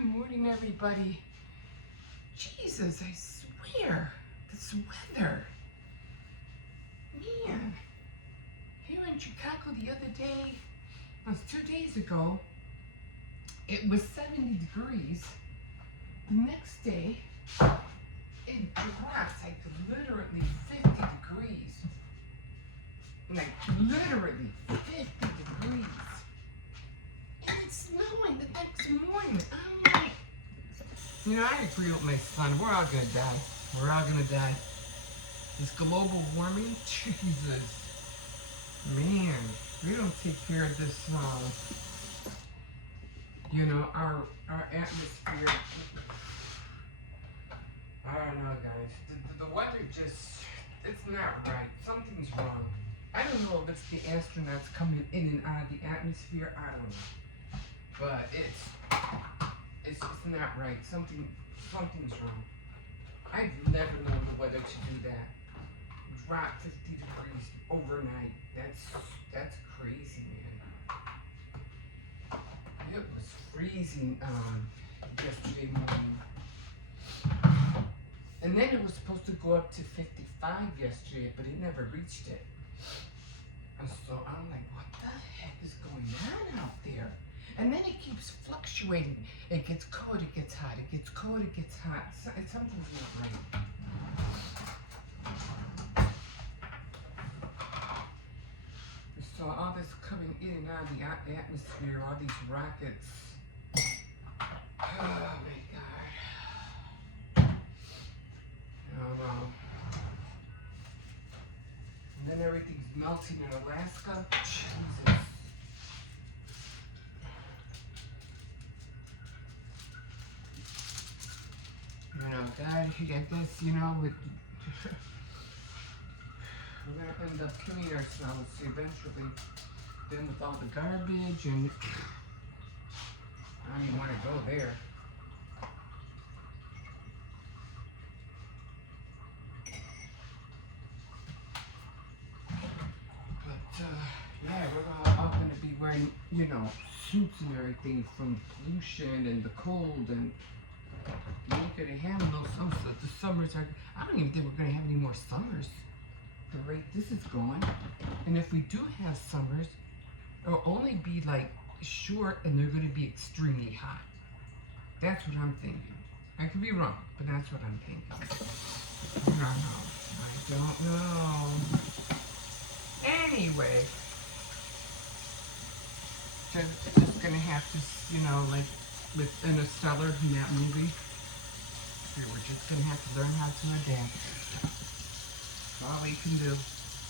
Good morning, everybody. Jesus, I swear, this weather. Man, here in Chicago the other day, it was 2 days ago, it was 70 degrees. The next day, it drops like literally 50 degrees. Like literally 50 degrees. And it's snowing the next morning. I'm like, you know, I agree with my son. We're all gonna die. We're all gonna die. This global warming, Jesus. Man, we don't take care of this, you know, our atmosphere. I don't know, guys. The weather just, it's not right. Something's wrong. I don't know if it's the astronauts coming in and out of the atmosphere. I don't know. But it's just not right. Something's wrong. I've never known the weather to do that. Drop 50 degrees overnight. That's crazy, man. It was freezing yesterday morning. And then it was supposed to go up to 55 yesterday, but it never reached it. And so I'm like, what the heck is going on out there? And then it keeps fluctuating. It gets cold, it gets hot. It gets cold, it gets hot. Something's not right. So all this coming in and out of the atmosphere, all these rockets. Oh my God. Oh no. And then everything's melting in Alaska. Jesus. You know, God, I guess, you know, with we're gonna end up killing ourselves eventually. Then with all the garbage and I don't even want to go there. But yeah, we're all gonna be wearing, you know, suits and everything from pollution and the cold and you ain't gonna have no summers. The summers are. I don't even think we're gonna have any more summers. The rate this is going, and if we do have summers, it'll only be like short, and they're gonna be extremely hot. That's what I'm thinking. I could be wrong, but that's what I'm thinking. I don't know. Anyway, just gonna have to, you know, like with Interstellar in that movie. We're just gonna have to learn how to adapt. That's all we can do.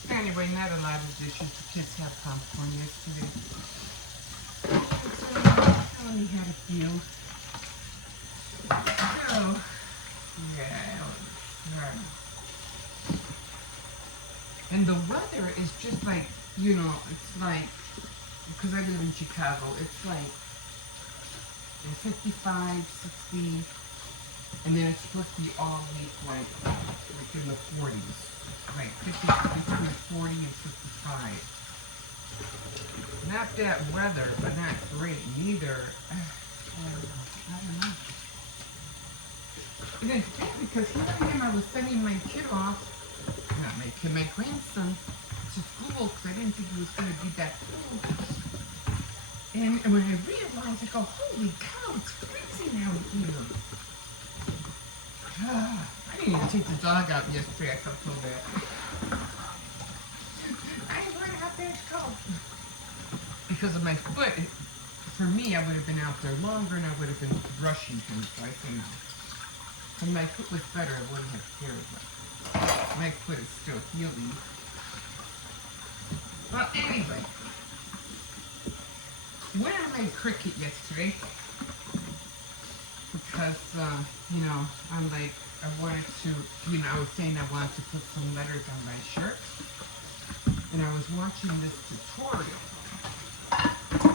Anyway, not a lot of dishes. The kids have popcorn yesterday. I only had a few. So, yeah. And the weather is just like, you know, it's like, because I live in Chicago, it's like 55, 60, and then it's supposed to be all week like in the 40s. Like between 40 and 55. Not that weather, but not great neither. I don't know. And then because here I am, I was sending my kid off, not my kid, my grandson, to school because I didn't think it was going to be that cold. And when I realized, I go, holy cow, it's freezing out here. I didn't even take the dog out yesterday. I felt so bad. I ain't going out there to cold. Because of my foot, for me, I would have been out there longer and I would have been rushing him. So I said no. When my foot was better, I wouldn't have cared. But my foot is still healing. Well, anyway. When I made cricket yesterday, because, you know, I'm like, I wanted to, you know, I was saying I wanted to put some letters on my shirt, and I was watching this tutorial,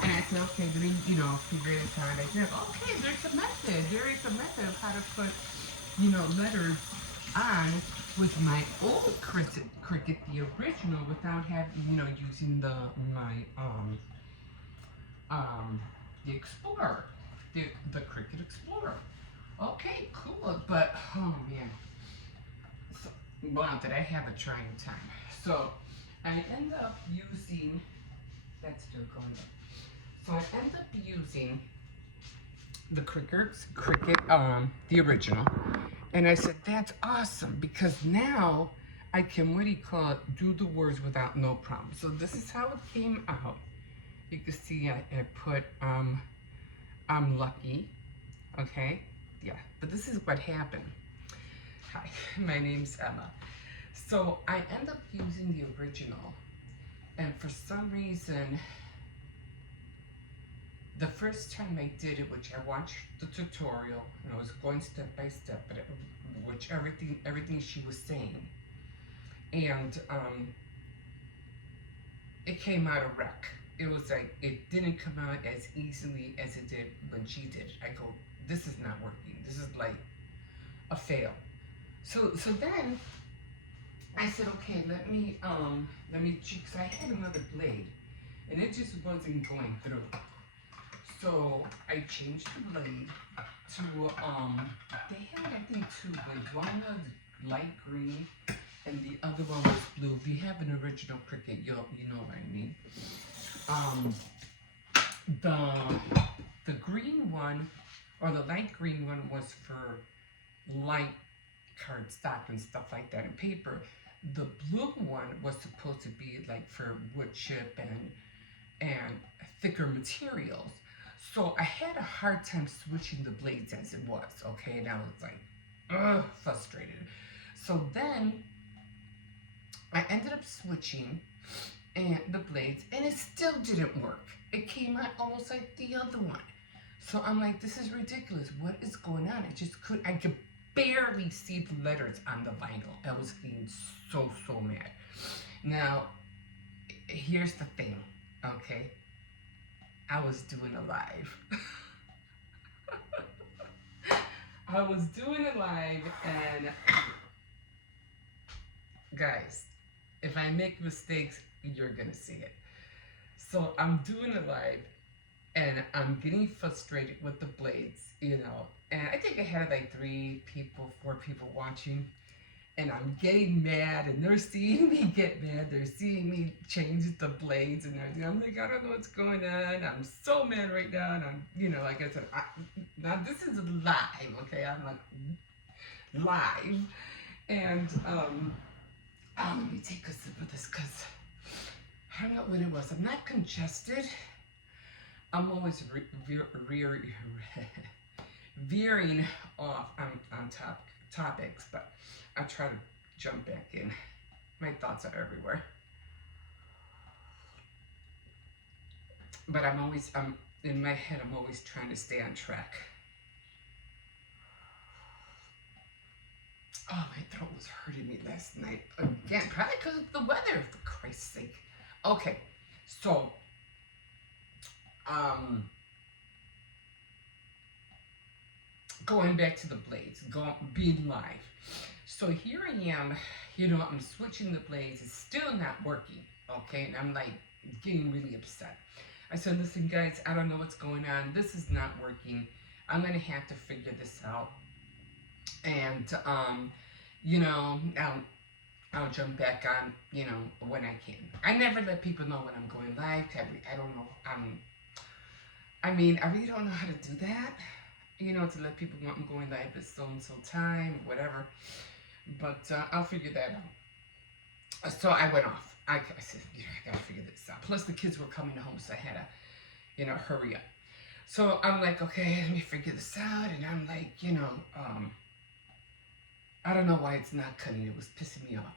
and I said, okay, let me, you know, figure this out. I said, okay, there is a method of how to put, you know, letters on with my old cricket, the original, without having, you know, using the Explorer. the Cricut Explorer. Okay, cool, but oh man, so, wow, did I have a trying time. So I end up using, that's still going up. So I end up using the Cricut, the original, and I said that's awesome because now I can, what do you call it, do the words without no problem. So this is how it came out. You can see I put I'm lucky, okay, yeah, but this is what happened. Hi, my name's Emma. So I end up using the original, and for some reason, the first time I did it, which I watched the tutorial, and I was going step by step, but which everything she was saying, and it came out a wreck. It was like it didn't come out as easily as it did when she did. I go, this is not working. This is like a fail. So then I said, okay, let me because I had another blade, and it just wasn't going through. So I changed the blade to they had, I think, two blades. One was light green and the other one was blue. If you have an original Cricut, you know what I mean. The green one, or the light green one, was for light cardstock and stuff like that and paper. The blue one was supposed to be like for wood chip and thicker materials. So I had a hard time switching the blades as it was, okay? And I was like, frustrated. So then I ended up switching and the blades, and it still didn't work. It came out almost like the other one. So I'm like, this is ridiculous. What is going on? I could barely see the letters on the vinyl. I was getting so mad. Now, here's the thing, okay? I was doing a live. I was doing a live, and guys, if I make mistakes, you're gonna see it. So I'm doing a live, and I'm getting frustrated with the blades, you know. And I think I had like 4 people watching, and I'm getting mad, and they're seeing me get mad. They're seeing me change the blades and everything. I'm like, I don't know what's going on. I'm so mad right now, and I'm, you know, like I said, now this is live, okay? I'm like live, and let me take a sip of this because I don't know what it was. I'm not congested. I'm always veering off on topics, but I try to jump back in. My thoughts are everywhere. But I'm in my head, I'm always trying to stay on track. Oh, my throat was hurting me last night again, probably because of the weather, for Christ's sake. Okay, so going back to the blades, being live. So here I am, you know, I'm switching the blades. It's still not working, okay? And I'm like getting really upset. I said, listen, guys, I don't know what's going on. This is not working. I'm going to have to figure this out. And, you know, I'll jump back on, you know, when I can. I never let people know when I'm going live. I don't know. I mean, I really don't know how to do that. You know, to let people know I'm going live at so-and-so time, whatever. But I'll figure that out. So I went off. I said, yeah, I gotta figure this out. Plus the kids were coming home, so I had to, you know, hurry up. So I'm like, okay, let me figure this out. And I'm like, you know, I don't know why it's not cutting. It was pissing me off.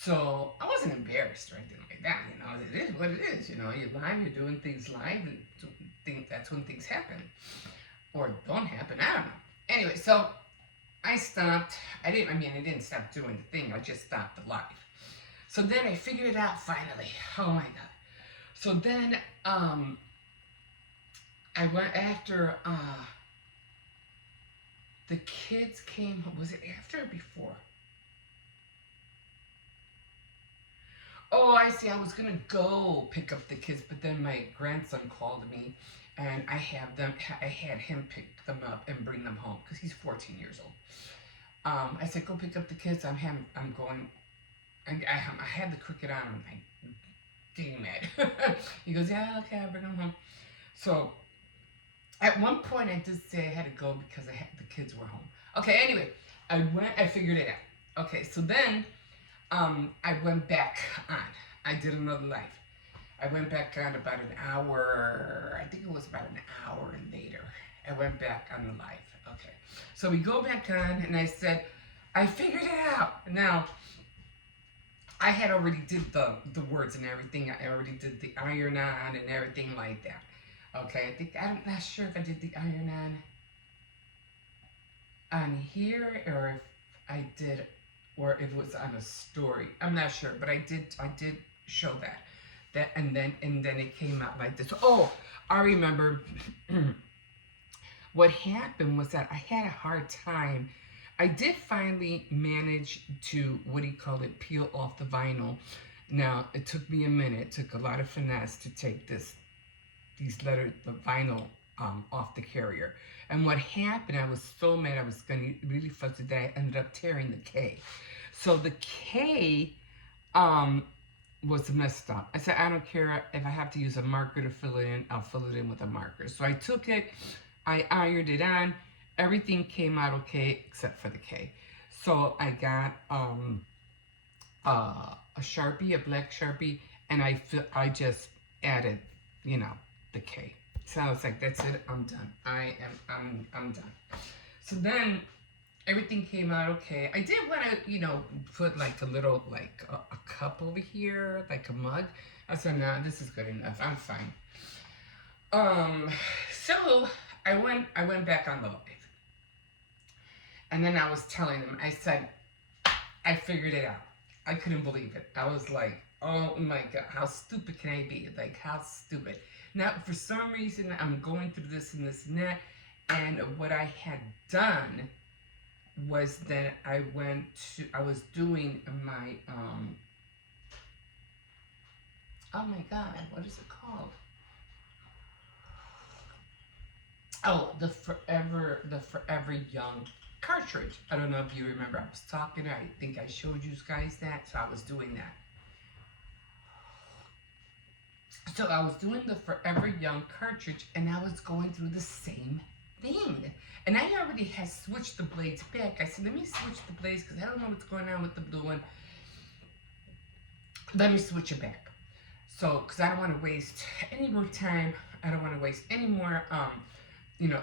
So I wasn't embarrassed or anything like that. You know, it is what it is. You know, you're live, you're doing things live, and that's when things happen. Or don't happen, I don't know. Anyway, so I stopped. I didn't stop doing the thing. I just stopped the live. So then I figured it out finally. Oh my God. So then I went after the kids came. Was it after or before? Oh, I see. I was gonna go pick up the kids, but then my grandson called me, and I had him pick them up and bring them home because he's 14 years old. I said, go pick up the kids. I'm going. I had the Cricut on. I'm like, getting mad. He goes, yeah, okay, I'll bring them home. So at one point, I did say I had to go because the kids were home. Okay, anyway, I figured it out. Okay, so then I went back on. I did another live. I went back on about an hour, I think it was about an hour later. I went back on the live. Okay, so we go back on, and I said, I figured it out. Now, I had already did the words and everything. I already did the iron on and everything like that. Okay, I'm not sure if I did the iron on here or if I did, or if it was on a story. I'm not sure, but I did show that, and then it came out like this. Oh, I remember. What happened was that I had a hard time. I did finally manage to, what do you call it, peel off the vinyl. Now, it took me a minute. It took a lot of finesse to take the vinyl off the carrier. And what happened, I was so mad, I was getting really frustrated that I ended up tearing the K. So the K was messed up. I said, I don't care if I have to use a marker to fill it in, I'll fill it in with a marker. So I took it, I ironed it on, everything came out okay except for the K. So I got a Sharpie, a black Sharpie, and I just added, the K. So I was like, that's it, I'm done. I'm done. So then everything came out okay. I did want to, put like a little, like a cup over here, like a mug. I said, no, this is good enough. I'm fine. So I went back on the live. And then I was telling them, I said, I figured it out. I couldn't believe it. I was like, oh my God, how stupid can I be? Like, how stupid. Now, for some reason, I'm going through this and this and that. And what I had done was that I was doing my, oh my God, what is it called? Oh, the Forever Young cartridge. I don't know if you remember. I was talking. I think I showed you guys that. So I was doing that. So I was doing the Forever Young cartridge, and I was going through the same thing. And I already had switched the blades back. I said, let me switch the blades because I don't know what's going on with the blue one. Let me switch it back. So, because I don't want to waste any more time. I don't want to waste any more,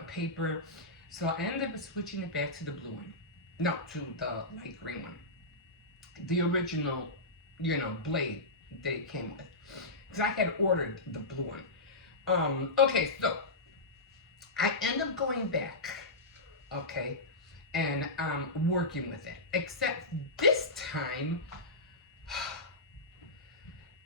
paper. So I ended up switching it back to the blue one. No, to the light green one. The original, blade they came with. Because I had ordered the blue one. Okay, so I end up going back, okay, and working with it. Except this time,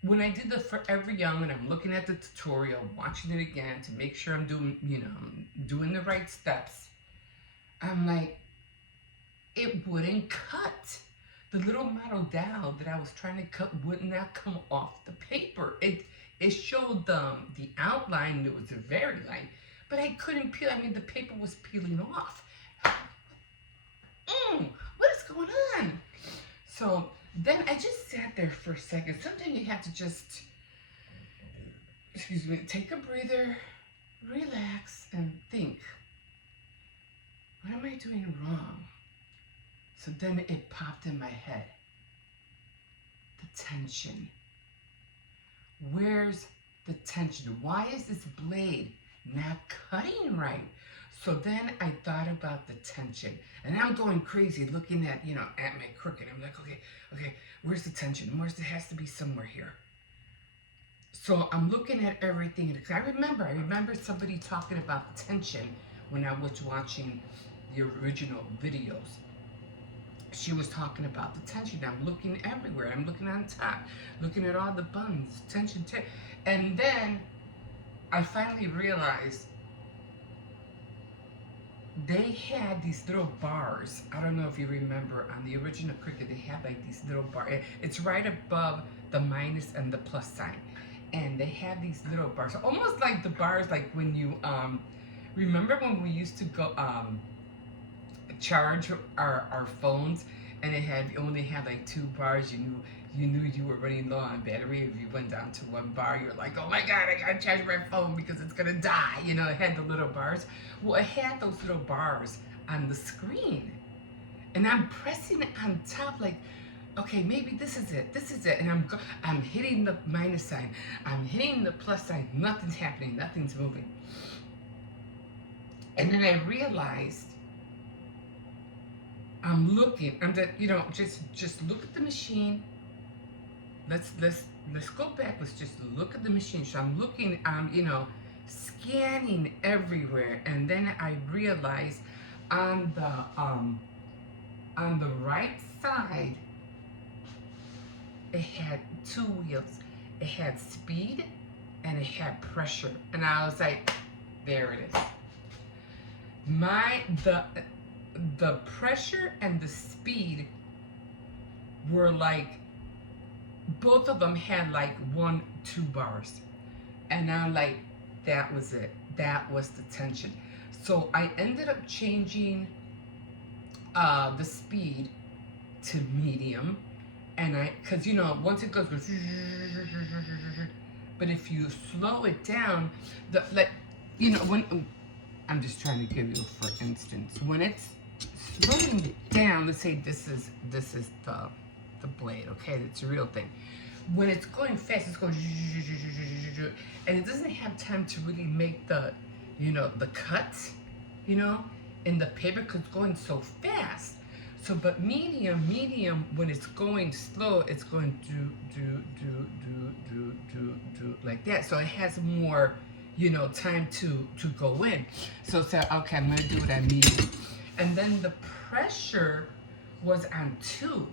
when I did the Forever Young, and I'm looking at the tutorial, watching it again to make sure I'm doing the right steps, I'm like, it wouldn't cut. The little model dowel that I was trying to cut would not come off the paper. It showed the outline. It was very light, but I couldn't peel. I mean, the paper was peeling off. What is going on? So then I just sat there for a second. Sometimes you have to just, take a breather, relax, and think. What am I doing wrong? So then it popped in my head. The tension. Where's the tension? Why is this blade not cutting right? So then I thought about the tension. And I'm going crazy looking at, at my Cricut. I'm like, okay, where's the tension? It has to be somewhere here. So I'm looking at everything. I remember somebody talking about the tension when I was watching the original videos. She was talking about the tension. I'm looking everywhere. I'm looking on top, looking at all the buttons, tension. And then I finally realized they had these little bars. I don't know if you remember on the original Cricut, they had like these little bars. It's right above the minus and the plus sign. and they have these little bars, almost like the bars like when you remember when we used to go charge our phones, and it only had like 2 bars. You knew you were running low on battery. If you went down to 1 bar, you're like, oh my god, I gotta charge my phone because it's gonna die. You know, it had the little bars. Well, it had those little bars on the screen, and I'm pressing it on top like, okay, maybe this is it, and I'm hitting the minus sign, I'm hitting the plus sign, nothing's happening, nothing's moving. And then I realized I'm looking, just look at the machine. Let's go back. Let's just look at the machine. So I'm looking, scanning everywhere, and then I realized on the right side, it had 2 wheels. It had speed and it had pressure, and I was like, there it is. The pressure and the speed were like, both of them had like 1-2 bars, and I'm like, that was it. That was the tension. So I ended up changing the speed to medium, and because once it goes, but if you slow it down, when I'm just trying to give you, for instance, when it's slowing it down, let's say this is the blade, okay, it's a real thing. When it's going fast, it's going, and it doesn't have time to really make the cut, in the paper, because it's going so fast. So, but medium, when it's going slow, it's going do like that. So it has more, time to go in. So say, okay, I'm gonna do it on medium. And then the pressure was on 2.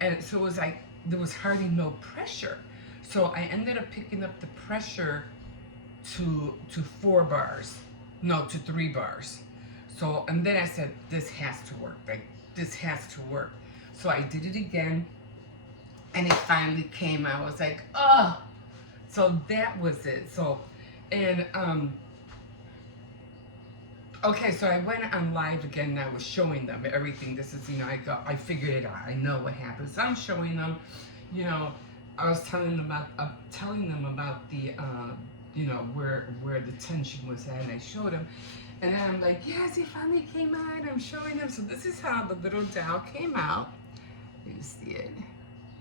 And so it was like, there was hardly no pressure. So I ended up picking up the pressure to 4 bars. No, to 3 bars. So, and then I said, this has to work. Like, this has to work. So I did it again, and it finally came. I was like, oh. So that was it. So, and, okay, so I went on live again, and I was showing them everything. This is, I figured it out. I know what happens. So I'm showing them, I was telling them about the, where the tension was at, and I showed them. And then I'm like, yes, it finally came out. I'm showing them. So this is how the little doll came out. You see it.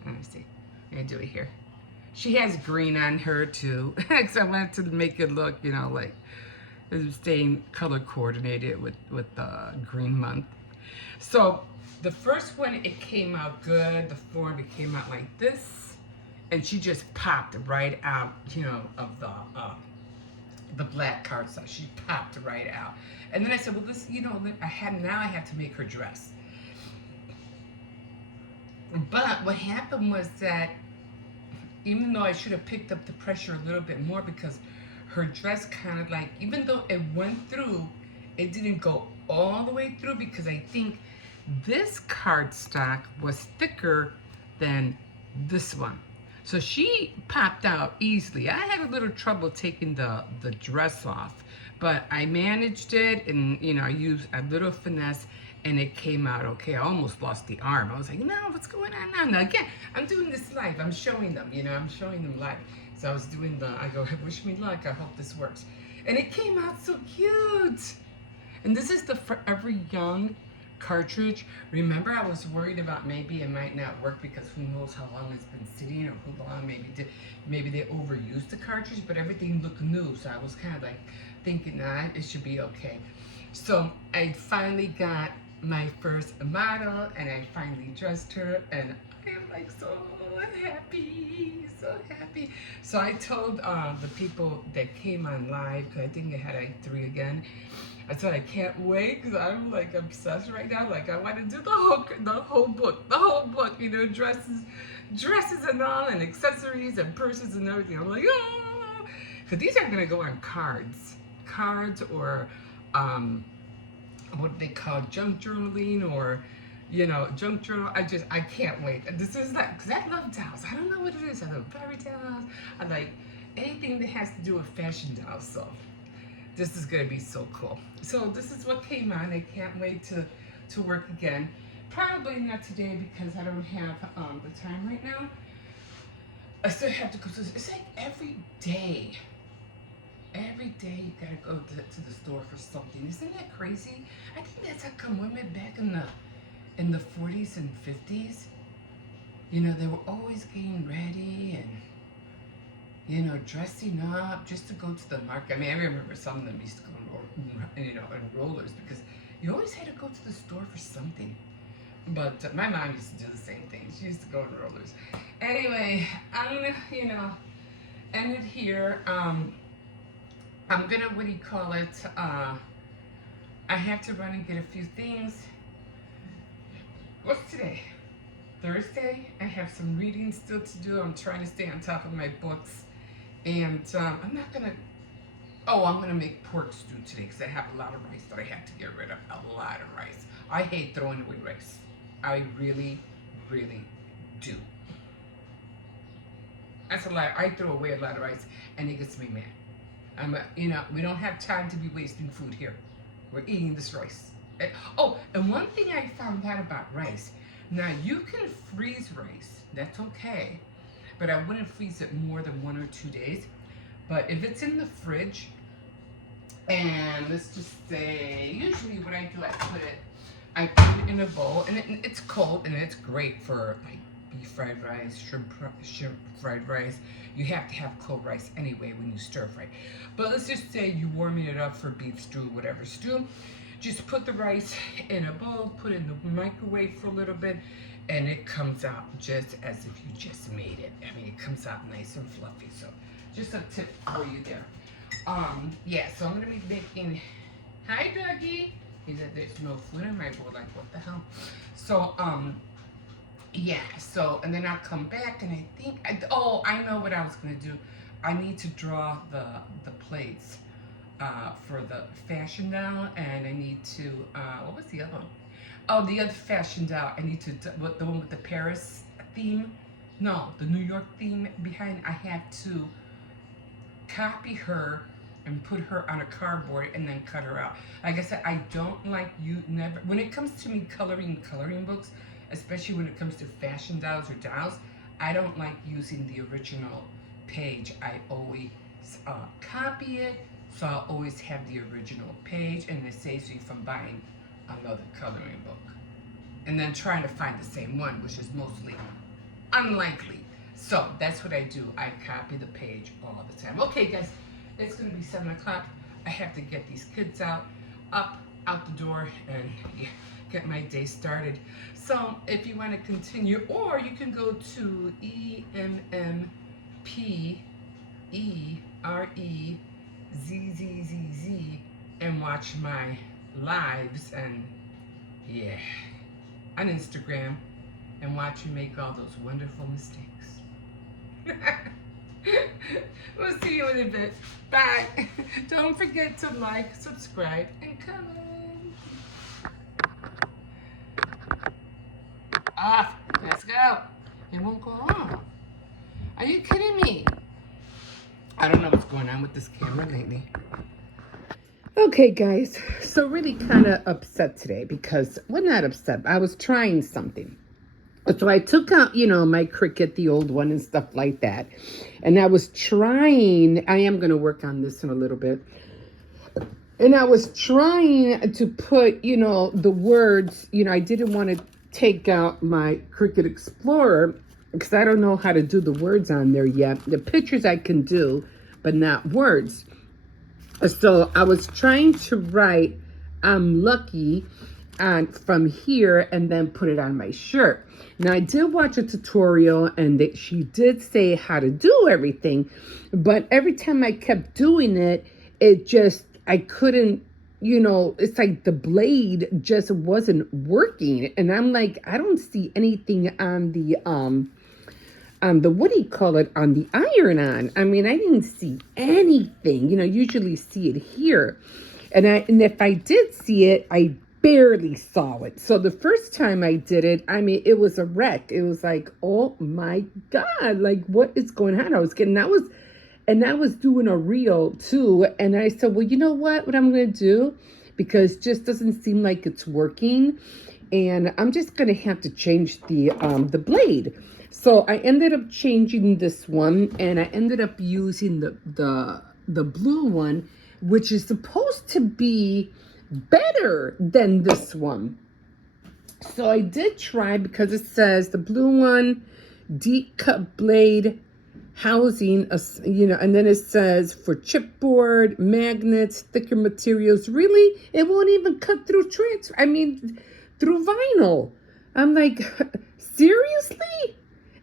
Let me see. I'm going to do it here. She has green on her, too. Because I wanted to make it look, like it was staying color coordinated with the green month. So the first one, it came out good. The form, it came out like this. And she just popped right out, of the black cardstock. She popped right out. And then I said, well, this, I have to make her dress. But what happened was that even though I should have picked up the pressure a little bit more, because her dress kind of like, even though it went through, it didn't go all the way through, because I think this cardstock was thicker than this one. So she popped out easily. I had a little trouble taking the dress off, but I managed it, and I used a little finesse, and it came out okay. I almost lost the arm. I was like, no, what's going on now? Now again, I'm doing this live. I'm showing them, I'm showing them live. So I was doing I go, wish me luck. I hope this works. And it came out so cute. And this is the Forever Young cartridge. Remember, I was worried about maybe it might not work, because who knows how long it's been sitting, or who long maybe they overused the cartridge, but everything looked new. So I was kind of like thinking, nah, it should be okay. So I finally got my first model, and I finally dressed her, and I am like so happy, so happy. So I told the people that came on live, because I think I had like 3 again, I said I can't wait, because I'm like obsessed right now. Like, I want to do the whole book, dresses and all, and accessories and purses and everything. I'm like, oh, because these are gonna go on cards, or what they call junk journaling, or junk journal. I can't wait. This is like, because I love dolls. I don't know what it is. I love Barbie dolls. I like anything that has to do with fashion dolls. So this is going to be so cool. So this is what came on. I can't wait to work again. Probably not today because I don't have the time right now. I still have to go to, it's like every day. Every day you gotta go to the store for something. Isn't that crazy? I think that's how come women back in the 40s and 50s, they were always getting ready and dressing up just to go to the market. I mean, I remember some of them used to go in rollers because you always had to go to the store for something. But my mom used to do the same thing. She used to go in rollers. Anyway, I'm gonna, end it here. I'm gonna, what do you call it? I have to run and get a few things. What's today? Thursday. I have some reading still to do. I'm trying to stay on top of my books. And I'm gonna make pork stew today because I have a lot of rice that I have to get rid of. A lot of rice. I hate throwing away rice. I really, really do. That's a lot. I throw away a lot of rice and it gets me mad. We don't have time to be wasting food here. We're eating this rice. And one thing I found out about rice. Now, you can freeze rice. That's okay. But I wouldn't freeze it more than 1 or 2 days. But if it's in the fridge, and let's just say, usually what I do, I put it in a bowl, and it's cold, and it's great for like beef fried rice, shrimp fried rice. You have to have cold rice anyway when you stir fry. But let's just say you're warming it up for beef stew, whatever stew. Just put the rice in a bowl, put it in the microwave for a little bit, and it comes out just as if you just made it. I mean, it comes out nice and fluffy. So just a tip for you there. So I'm gonna be making, hi Dougie. He said there's no food in my bowl, like what the hell? So, and then I'll come back and I think, I know what I was gonna do. I need to draw the plates for the fashion doll, and I need to, what was the other one? Oh, the other fashion doll, I need to, the one with the Paris theme? No, the New York theme behind, I have to copy her and put her on a cardboard and then cut her out. Like I said, I don't like when it comes to me coloring books, especially when it comes to fashion dolls or dolls, I don't like using the original page. I always copy it, so I'll always have the original page, and it saves me from buying another coloring book. And then trying to find the same one, which is mostly unlikely. So that's what I do. I copy the page all the time. Okay, guys. It's going to be 7 o'clock. I have to get these kids out the door, and get my day started. So if you want to continue, or you can go to EMMPEREZZZ and watch my lives, and on Instagram, and watch me make all those wonderful mistakes. We'll see you in a bit. Bye. Don't forget to like, subscribe, and comment. Off. Let's go. It won't go off. Are you kidding me? I don't know what's going on with this camera lately. Okay, guys. So really kind of upset today because, well, not upset. I was trying something. So I took out, my Cricut, the old one and stuff like that. And I was trying, I am going to work on this in a little bit. And I was trying to put, the words, I didn't want to take out my Cricut Explorer because I don't know how to do the words on there yet. The pictures I can do, but not words. So I was trying to write, I'm lucky, from here, and then put it on my shirt. Now, I did watch a tutorial, and she did say how to do everything, but every time I kept doing it, I couldn't, it's like the blade just wasn't working. And I'm like, I don't see anything on the what do you call it, on the iron-on. I mean, I didn't see anything, usually see it here. And if I did see it, I barely saw it. So the first time I did it, I mean, it was a wreck. It was like, oh my God, like what is going on? I was doing a reel too. And I said, well, you know what I'm going to do? Because it just doesn't seem like it's working. And I'm just going to have to change the blade. So I ended up changing this one, and I ended up using the blue one, which is supposed to be better than this one. So I did try, because it says the blue one, deep cut blade housing, and then it says for chipboard, magnets, thicker materials. Really, it won't even cut through through vinyl. I'm like, seriously?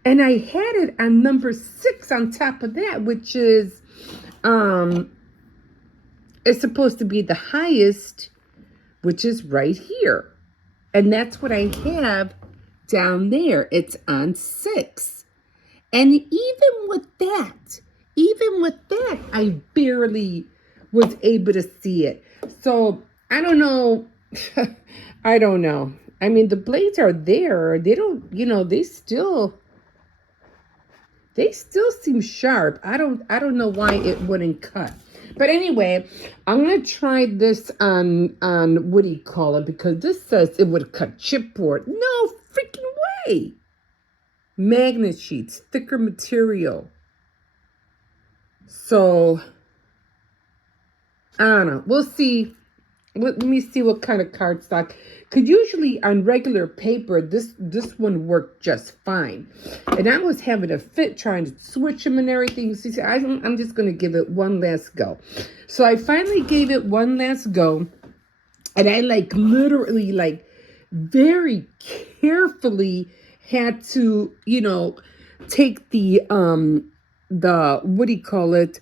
And I had it on number 6 on top of that, which is, it's supposed to be the highest, which is right here. And that's what I have down there. It's on 6. And even with that, I barely was able to see it. So I don't know. I don't know. I mean, the blades are there. They don't, they still seem sharp. I don't know why it wouldn't cut. But anyway, I'm gonna try this on what do you call it? Because this says it would cut chipboard. No freaking way. Magnet sheets, thicker material. So I don't know. We'll see. Let me see what kind of cardstock. Because usually on regular paper, this one worked just fine. And I was having a fit trying to switch them and everything. So I'm just going to give it one last go. So I finally gave it one last go. And I literally very carefully had to, take the what do you call it?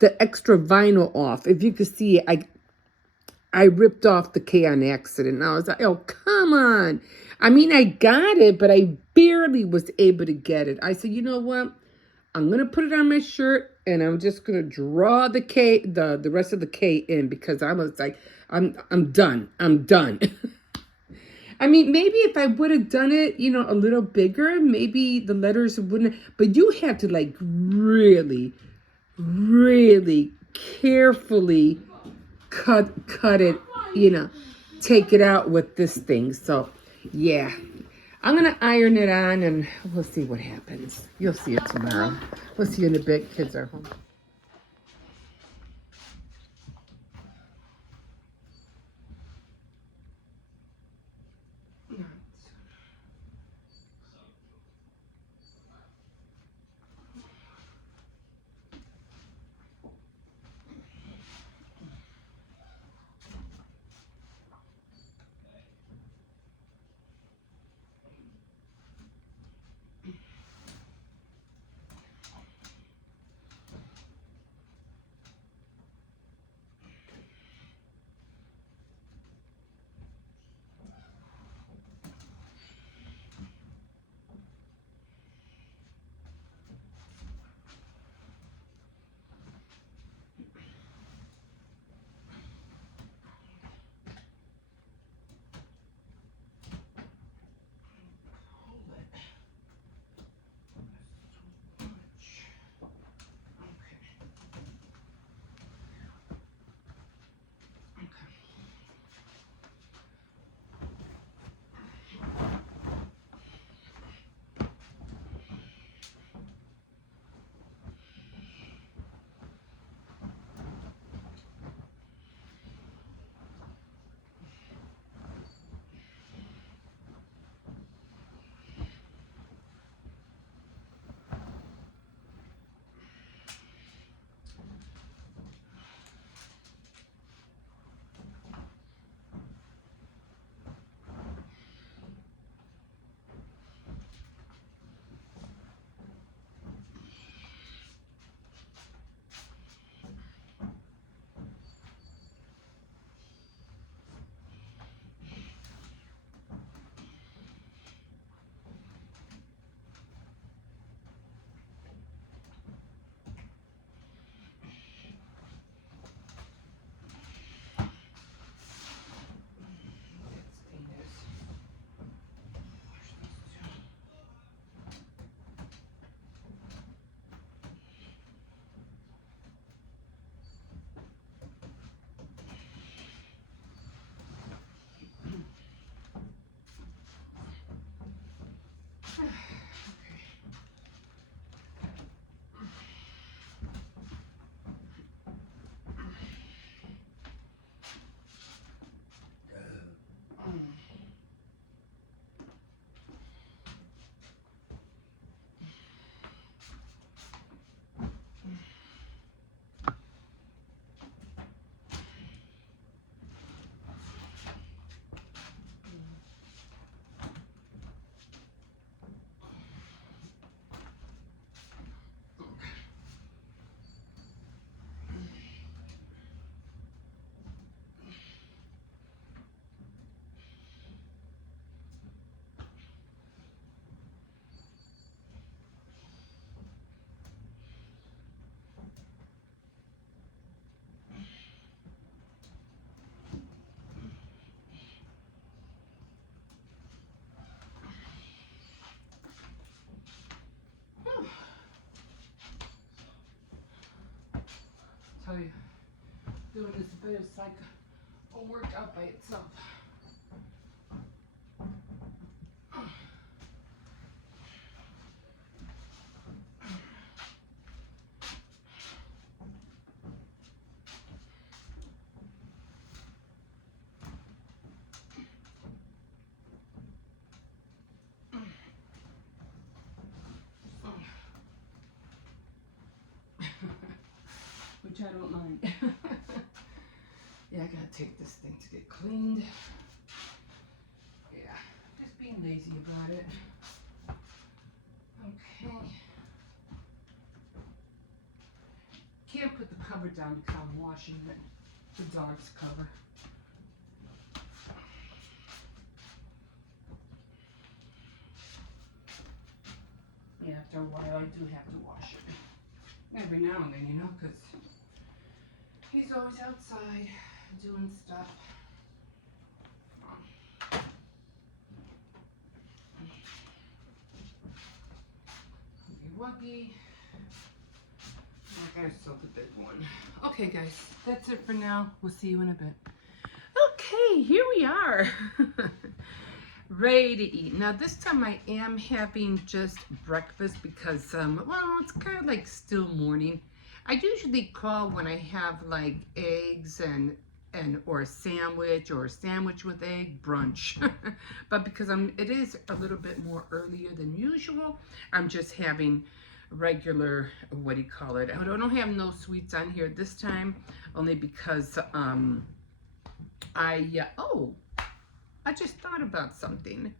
The extra vinyl off. If you could see, I ripped off the K on accident. And I was like, oh, come on. I mean, I got it, but I barely was able to get it. I said, you know what? I'm going to put it on my shirt, and I'm just going to draw the K, the rest of the K in, because I was like, I'm done. I'm done. I mean, maybe if I would have done it, a little bigger, maybe the letters wouldn't. But you have to really, really carefully cut it, take it out with this thing. So yeah, I'm gonna iron it on, and we'll see what happens. You'll see it tomorrow. We'll see you in a bit. Kids are home. tell you, doing this a bit is like a workout by itself. Which I don't mind. Yeah, I gotta take this thing to get cleaned. Yeah, just being lazy about it. Okay. Can't put the cover down because I'm washing it. The dog's cover. Yeah, after a while I do have to wash it. Every now and then, you know, because he's always outside doing stuff. Wuggy. I gotta soak the big one. Okay, guys, that's it for now. We'll see you in a bit. Okay, here we are. Ready to eat. Now this time I am having just breakfast because, well, it's kind of like still morning. I usually call when I have like eggs and or a sandwich with egg brunch. But because it is a little bit more earlier than usual, I'm just having regular, what do you call it? I don't have no sweets on here this time, only because I just thought about something.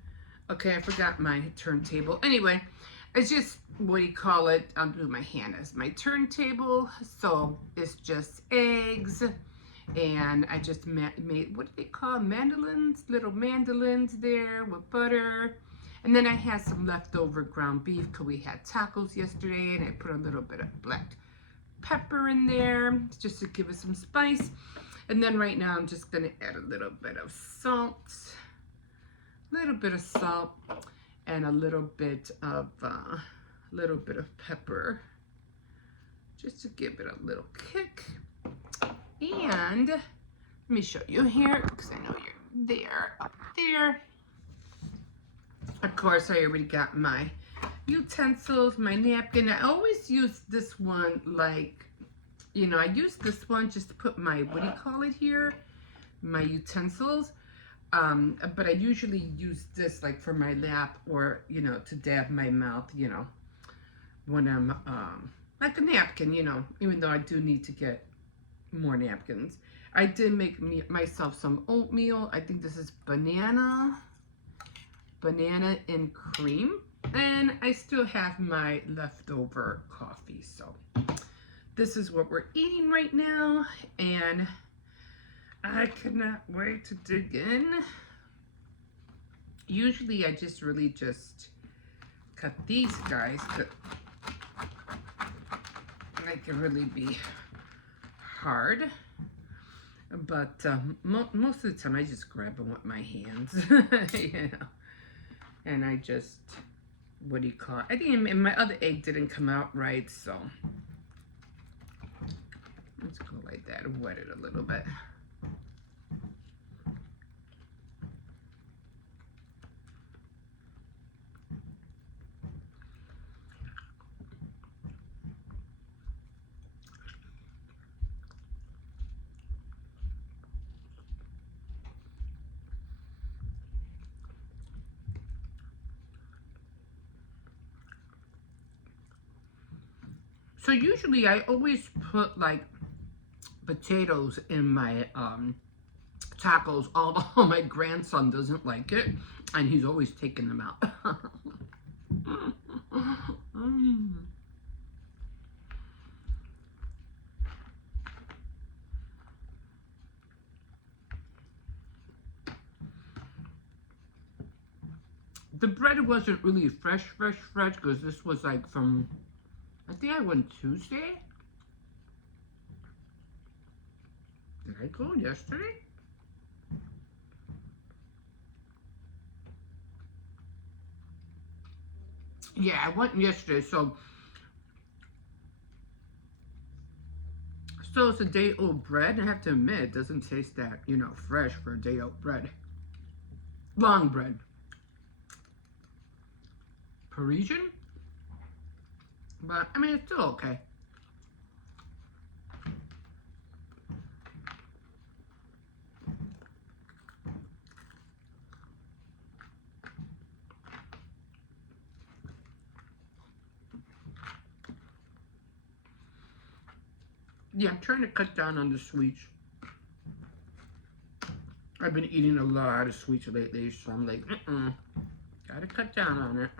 Okay, I forgot my turntable. Anyway, it's just, what do you call it? I'll do my hand as my turntable. So it's just eggs. And I just made, what do they call mandolins? Little mandolins there with butter. And then I had some leftover ground beef because we had tacos yesterday. And I put a little bit of black pepper in there just to give it some spice. And then right now I'm just going to add a little bit of salt. And a little bit of pepper, just to give it a little kick. And let me show you here, because I know you're there, up there. Of course, I already got my utensils, my napkin. I always use this one, like, you know, I use this one just to put my, what do you call it here? My utensils. But I usually use this like for my lap, or, you know, to dab my mouth, you know, when I'm, like a napkin, you know, even though I do need to get more napkins. I did make myself some oatmeal. I think this is banana and cream. And I still have my leftover coffee. So this is what we're eating right now. And I cannot wait to dig in. Usually I just really just cut these guys, but they can really be hard. But most of the time I just grab them with my hands, you know. And I just, what do you call it? I think my other egg didn't come out right, so let's go like that and wet it a little bit. So usually I always put like potatoes in my tacos, although my grandson doesn't like it, and he's always taking them out. The bread wasn't really fresh, because this was like from, I think I went Tuesday. Did I go yesterday? Yeah, I went yesterday. So So it's a day-old bread. I have to admit, it doesn't taste that, fresh for a day-old bread. Long bread. Parisian? But, I mean, it's still okay. Yeah, I'm trying to cut down on the sweets. I've been eating a lot of sweets lately, so I'm like, gotta cut down on it.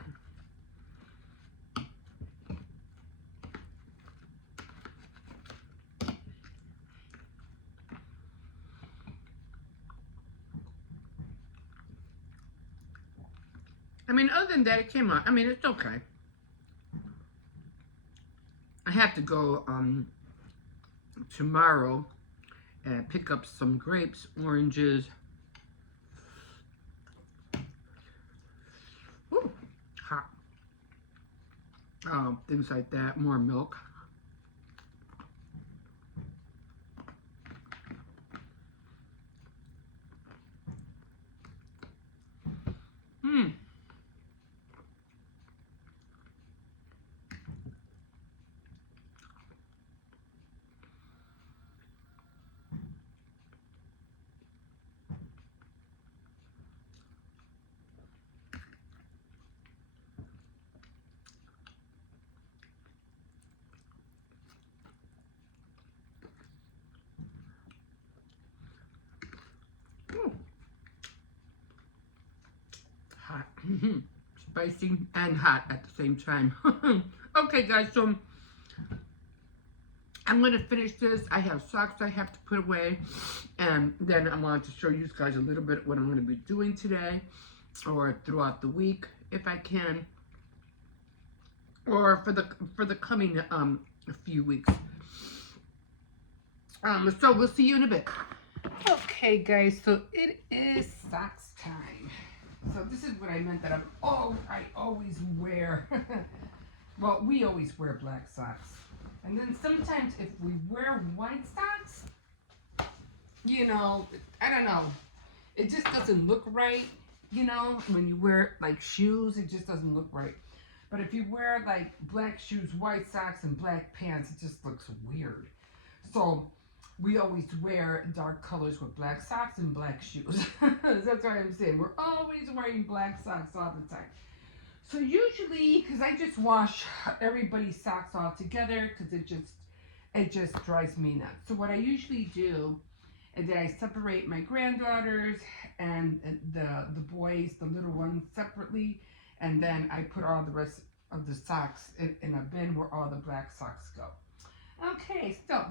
I mean, other than that, it came out. I mean, it's okay. I have to go tomorrow and pick up some grapes, oranges. Ooh, hot. Things like that. More milk. Hmm. Ooh. Hot. Spicy and hot at the same time. Okay, guys, so I'm going to finish this. I have socks I have to put away. And then I wanted to show you guys a little bit what I'm going to be doing today or throughout the week if I can. Or for the coming few weeks. So we'll see you in a bit. Okay, guys, so it is socks time. So this is what I meant that I always wear. Well, we always wear black socks. And then sometimes if we wear white socks, I don't know. It just doesn't look right, when you wear like shoes, it just doesn't look right. But if you wear like black shoes, white socks, and black pants, it just looks weird. So we always wear dark colors with black socks and black shoes. That's what I'm saying. We're always wearing black socks all the time. So usually, because I just wash everybody's socks all together, because it just drives me nuts. So what I usually do is that I separate my granddaughters and the boys, the little ones, separately, and then I put all the rest of the socks in a bin where all the black socks go. Okay, so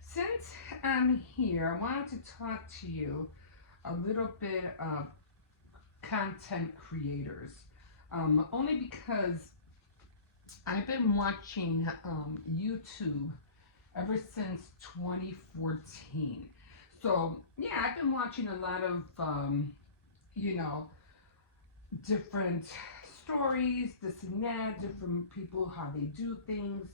since I'm here, I wanted to talk to you a little bit of content creators. Only because I've been watching YouTube ever since 2014. So, yeah, I've been watching a lot of, different stories, this and that, different people, how they do things,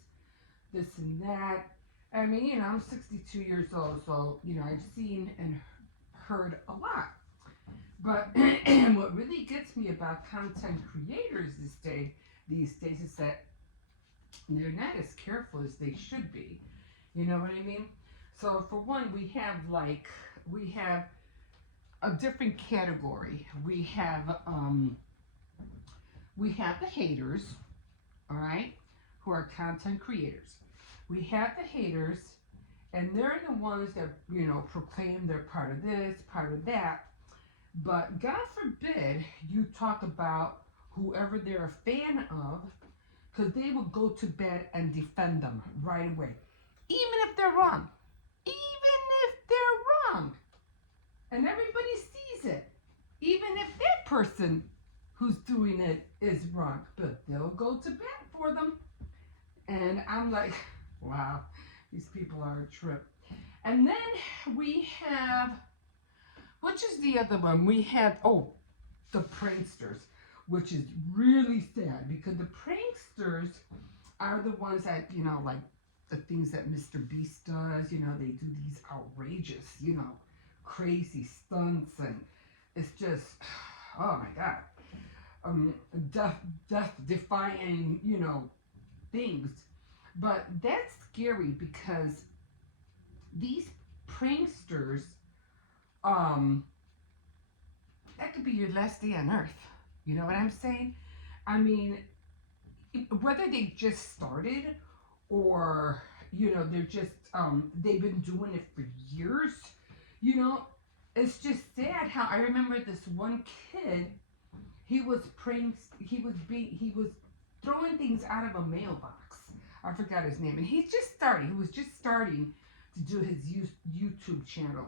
this and that. I mean, I'm 62 years old, so, I've seen and heard a lot. But what really gets me about content creators these days is that they're not as careful as they should be. You know what I mean? So for one, we have a different category. We have the haters, all right, who are content creators. We have the haters, and they're the ones that proclaim they're part of this, part of that. But God forbid you talk about whoever they're a fan of, because they will go to bed and defend them right away. Even if they're wrong. Even if they're wrong. And everybody sees it. Even if that person who's doing it is wrong. But they'll go to bat for them. And I'm like, wow, these people are a trip. And then we have, which is the other one? We have, the pranksters, which is really sad because the pranksters are the ones that, like the things that Mr. Beast does. You know, they do these outrageous, you know, crazy stunts, and it's just, oh my God, um, death defying, you know, things. But that's scary because these pranksters, um, that could be your last day on earth. You know what I'm saying? I mean, whether they just started or, you know, they're just, they've been doing it for years, you know, it's just sad how I remember this one kid, he was throwing things out of a mailbox. I forgot his name. And he was just starting to do his YouTube channel,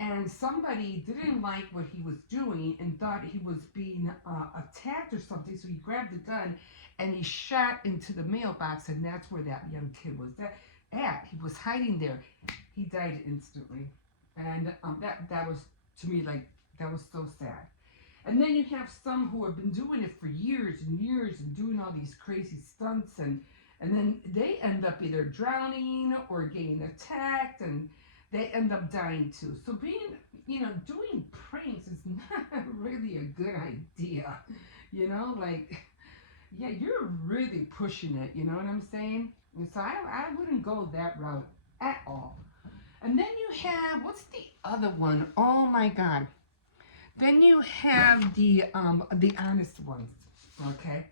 and somebody didn't like what he was doing and thought he was being attacked or something. So he grabbed the gun and he shot into the mailbox, and that's where that young kid was at. He was hiding there. He died instantly, and that was, to me, like, that was so sad. And then you have some who have been doing it for years and years and doing all these crazy stunts, and then they end up either drowning or getting attacked, and they end up dying too. So doing pranks is not really a good idea. You know, like, yeah, you're really pushing it. You know what I'm saying? And so I wouldn't go that route at all. And then you have, what's the other one? Oh my God. Then you have the honest ones. Okay.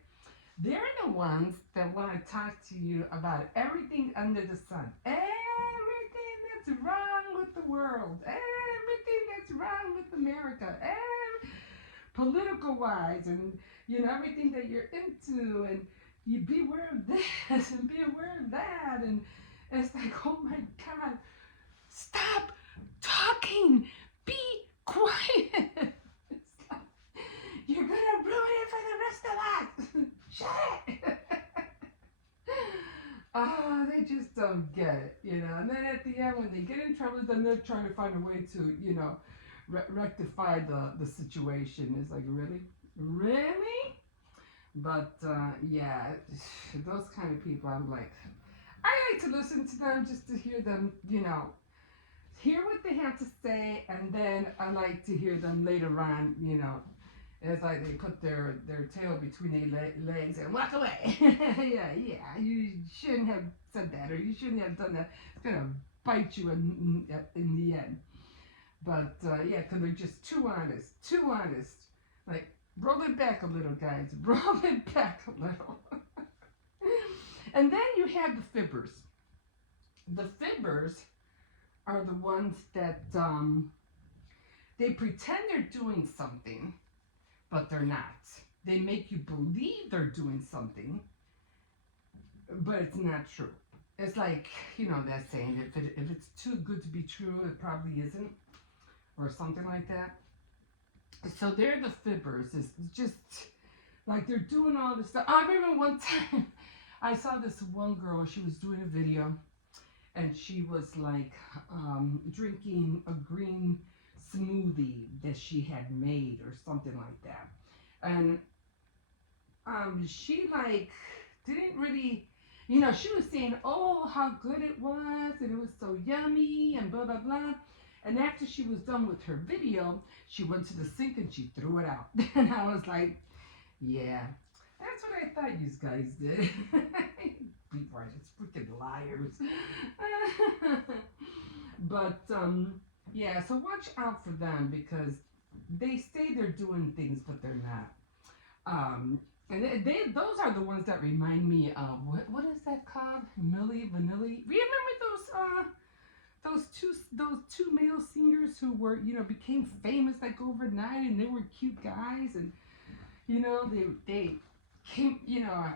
They're the ones that want to talk to you about everything under the sun. Everything that's wrong with the world. Everything that's wrong with America. Political wise, and, you know, everything that you're into, and you beware of this and be aware of that. And it's like, oh my God, stop talking. Be quiet. It's like, you're going to ruin it for the rest of us. Shut it. Oh, they just don't get it, you know. And then at the end, when they get in trouble, then they're trying to find a way to, you know, rectify the situation. It's like, really? Really? But, yeah, those kind of people, I'm like, I like to listen to them just to hear them, you know, hear what they have to say, and then I like to hear them later on, you know. It's like they put their tail between their legs and walk away. Yeah, you shouldn't have said that, or you shouldn't have done that. It's going to bite you in the end. But, yeah, because they're just too honest. Like, roll it back a little, guys. Roll it back a little. And then you have the fibbers. The fibbers are the ones that they pretend they're doing something, but they're not. They make you believe they're doing something, but it's not true. It's like, you know, that saying, if it's too good to be true, it probably isn't, or something like that. So they're the fibbers. It's just like they're doing all this stuff. I remember one time I saw this one girl. She was doing a video, and she was like drinking a green smoothie that she had made or something like that. And she like didn't really, you know, she was saying, oh, how good it was, and it was so yummy, and blah, blah, blah. And after she was done with her video, she went to the sink and she threw it out. And I was like, yeah, that's what I thought you guys did. People are just freaking liars. But, yeah, so watch out for them, because they say they're doing things, but they're not. And those are the ones that remind me of, what is that called? Milli Vanilli. Remember those two male singers who were, you know, became famous like overnight, and they were cute guys, and, you know, they came, you know,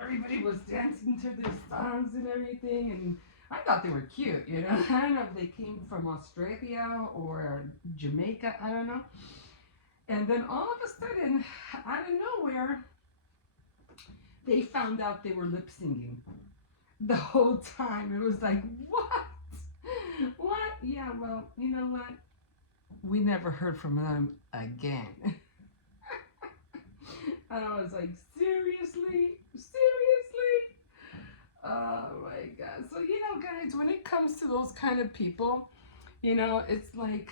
everybody was dancing to their songs and everything, and I thought they were cute, you know. I don't know if they came from Australia or Jamaica, I don't know. And then all of a sudden, out of nowhere, they found out they were lip singing the whole time. It was like, what? What? Yeah, well, you know what? We never heard from them again. I was like, seriously? Seriously? Oh my God. So, guys, when it comes to those kind of people, it's like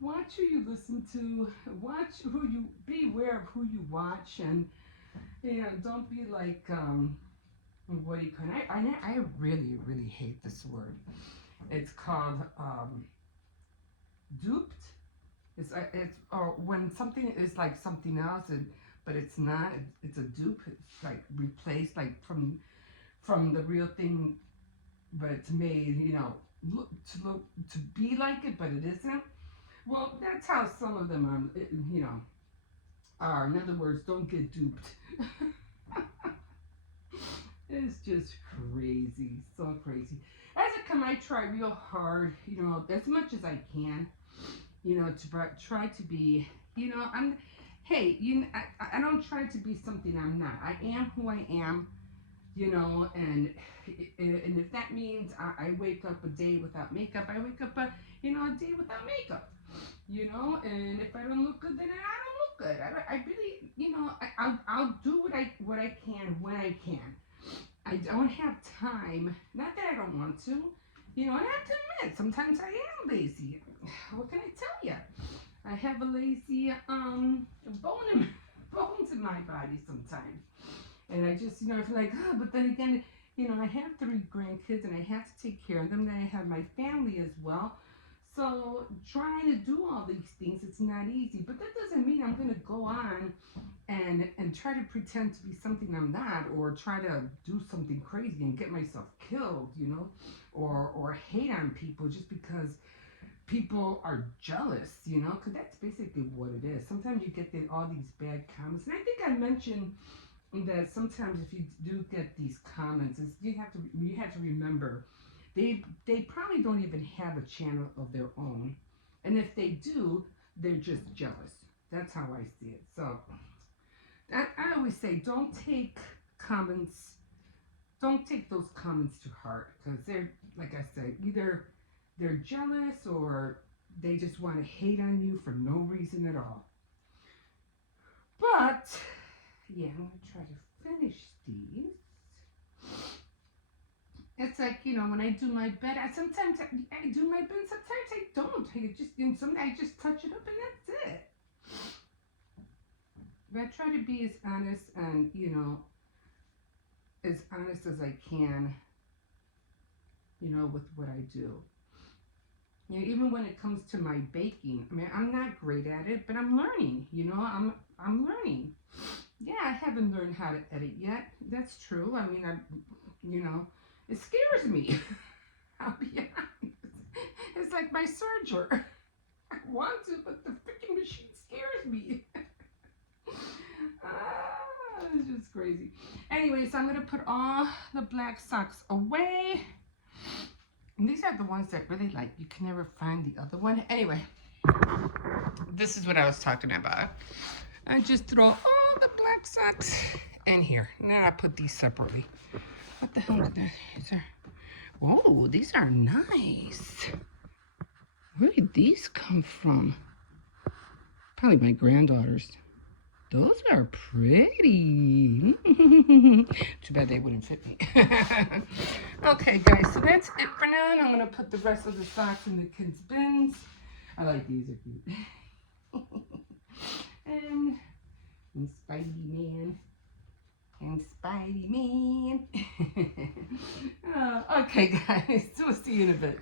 watch who you listen to, watch who you, be aware of who you watch, and, don't be like, what do you call it? I really, really hate this word. It's called duped. It's or when something is like something else, but it's not. It's a dupe. It's like replaced, like from the real thing, but it's made, look to be like it, but it isn't. Well, that's how some of them are. In other words, don't get duped. It's just crazy, so crazy. As it come, I try real hard, as much as I can, to try to be, I'm, hey, I don't try to be something I'm not. I am who I am, and if that means I wake up a day without makeup, I wake up a day without makeup, and if I don't look good, then I don't look good. I really, I'll do what I can when I can. I don't have time. Not that I don't want to. I have to admit, sometimes I am lazy. What can I tell you? I have a lazy bones in my body sometimes, and I just I feel like, but then again, I have 3 grandkids and I have to take care of them. Then I have my family as well. So trying to do all these things, it's not easy. But that doesn't mean I'm gonna go on and try to pretend to be something I'm not, or try to do something crazy and get myself killed, or hate on people just because people are jealous, because that's basically what it is. Sometimes you get all these bad comments, and I think I mentioned that sometimes if you do get these comments, you have to remember they probably don't even have a channel of their own, and if they do, they're just jealous. That's how I see it. So I always say, don't take those comments to heart, because they're, like I said, either they're jealous or they just want to hate on you for no reason at all. But yeah, I'm gonna try to finish these. It's like, when I do my bed, sometimes I do my bed, sometimes I don't. I just touch it up and that's it. But I try to be as honest and, as honest as I can, with what I do. Even when it comes to my baking, I mean, I'm not great at it, but I'm learning, I'm learning. Yeah, I haven't learned how to edit yet. That's true. I mean, it scares me. I'll be honest. It's like my serger. I want to, but the freaking machine scares me. It's just crazy. Anyway, so I'm going to put all the black socks away. And these are the ones that really, like, you can never find the other one. Anyway, this is what I was talking about. I just throw all the black socks in here. And then I put these separately. What the hell is that? Oh, these are nice. Where did these come from? Probably my granddaughter's. Those are pretty. Too bad they wouldn't fit me. Okay, guys, so that's it for now. And I'm going to put the rest of the socks in the kids' bins. I like these, are cute. and Spidey Man. And Spidey Man. Okay, guys, we'll see you in a bit.